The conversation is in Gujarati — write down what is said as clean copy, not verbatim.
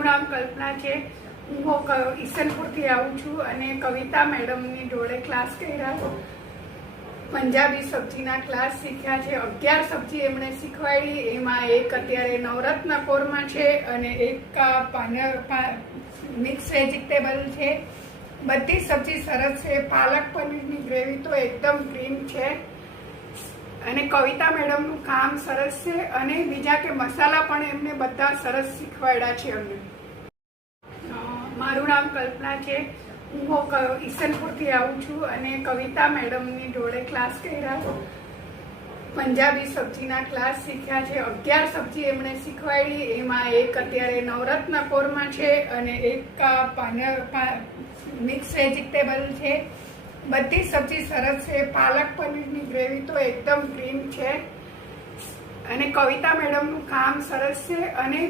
મારું નામ કલ્પના છે। હું ઈસનપુરથી આવું છું અને કવિતા મેડમની જોડે ક્લાસ કર્યા। પંજાબી સબ્જીના ક્લાસ શીખ્યા છે। 11 સબ્જી એમણે શીખવાડી, એમાં એક અત્યારે નવરત્ન કોરમા છે અને એક મિક્સ વેજીટેબલ છે। બધી સબ્જી સરસ છે। પાલક પનીરની ગ્રેવી તો એકદમ ક્રીમ છે અને કવિતા મેડમનું કામ સરસ છે અને બીજા કે મસાલા પણ એમને બધા સરસ શીખવાડ્યા છે અમને। મારું નામ કલ્પના છે। હું ઈસનપુરથી આવું છું અને કવિતા મેડમની જોડે ક્લાસ કર્યા। પંજાબી સબ્જીના ક્લાસ શીખ્યા છે। 11 સબ્જી એમણે શીખવાડી, એમાં એક અત્યારે નવરત્ન કોરમા છે અને એક મિક્સ વેજીટેબલ છે। બધી સબ્જી સરસ છે। પાલક પનીરની ગ્રેવી તો એકદમ ક્રીમ છે અને કવિતા મેડમનું કામ સરસ છે અને